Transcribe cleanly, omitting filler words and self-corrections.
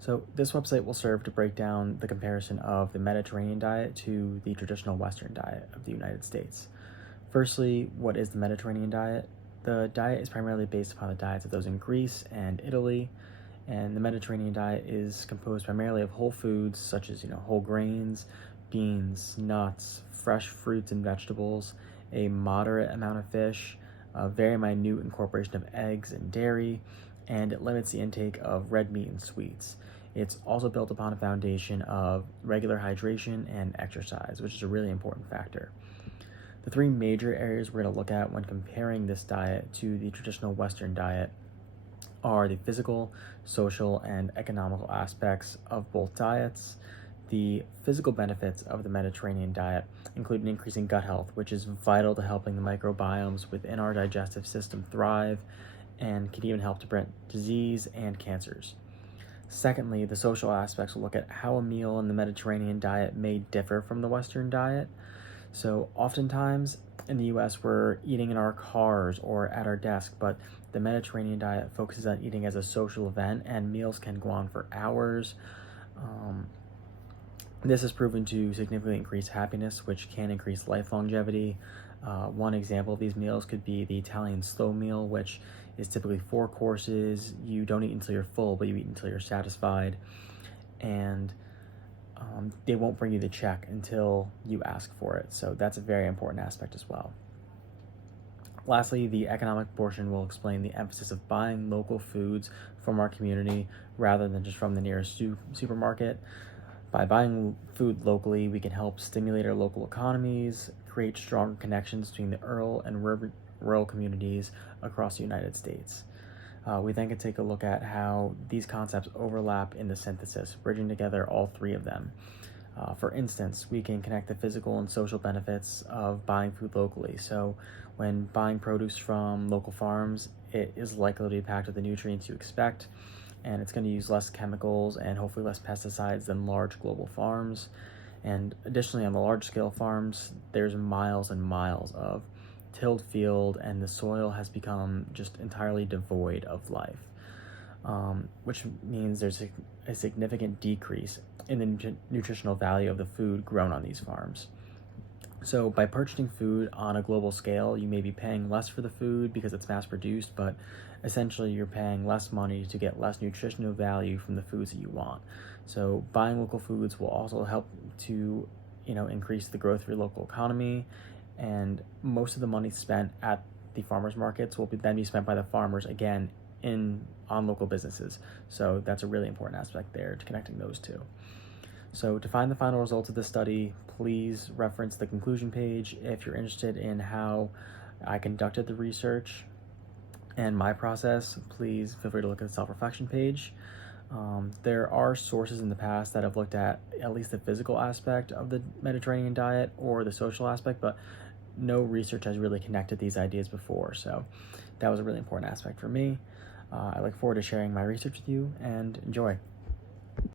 So this website will serve to break down the comparison of the Mediterranean diet to the traditional Western diet of the United States. Firstly, what is the Mediterranean diet? The diet is primarily based upon the diets of those in Greece and Italy, and the Mediterranean diet is composed primarily of whole foods such as whole grains, beans, nuts, fresh fruits and vegetables, a moderate amount of fish, a very minute incorporation of eggs and dairy, and it limits the intake of red meat and sweets. It's also built upon a foundation of regular hydration and exercise, which is a really important factor. The three major areas we're going to look at when comparing this diet to the traditional Western diet are the physical, social, and economical aspects of both diets. The physical benefits of the Mediterranean diet include an increase in gut health, which is vital to helping the microbiomes within our digestive system thrive and can even help to prevent disease and cancers. Secondly, the social aspects will look at how a meal in the Mediterranean diet may differ from the Western diet. So oftentimes in the US, we're eating in our cars or at our desk, but the Mediterranean diet focuses on eating as a social event, and meals can go on for hours. Um, this has proven to significantly increase happiness, which can increase life longevity. One example of these meals could be the Italian slow meal, which is typically 4 courses. You don't eat until you're full, but you eat until you're satisfied. And they won't bring you the check until you ask for it. So that's a very important aspect as well. Lastly, the economic portion will explain the emphasis of buying local foods from our community rather than just from the nearest supermarket. By buying food locally, we can help stimulate our local economies, create stronger connections between the rural and rural communities across the United States. We then can take a look at how these concepts overlap in the synthesis, bridging together all three of them. For instance, we can connect the physical and social benefits of buying food locally. So when buying produce from local farms, it is likely to be packed with the nutrients you expect, and it's going to use less chemicals and hopefully less pesticides than large global farms. And additionally, on the large scale farms, there's miles and miles of tilled field, and the soil has become just entirely devoid of life, which means there's a significant decrease in the nutritional value of the food grown on these farms. So by purchasing food on a global scale, you may be paying less for the food because it's mass produced, but essentially you're paying less money to get less nutritional value from the foods that you want. So buying local foods will also help to, increase the growth of your local economy, and most of the money spent at the farmers markets will then be spent by the farmers again on local businesses. So that's a really important aspect there to connecting those two. So to find the final results of this study, please reference the conclusion page. If you're interested in how I conducted the research and my process, please feel free to look at the self-reflection page. There are sources in the past that have looked at least the physical aspect of the Mediterranean diet or the social aspect, but no research has really connected these ideas before. So that was a really important aspect for me. I look forward to sharing my research with you, and enjoy.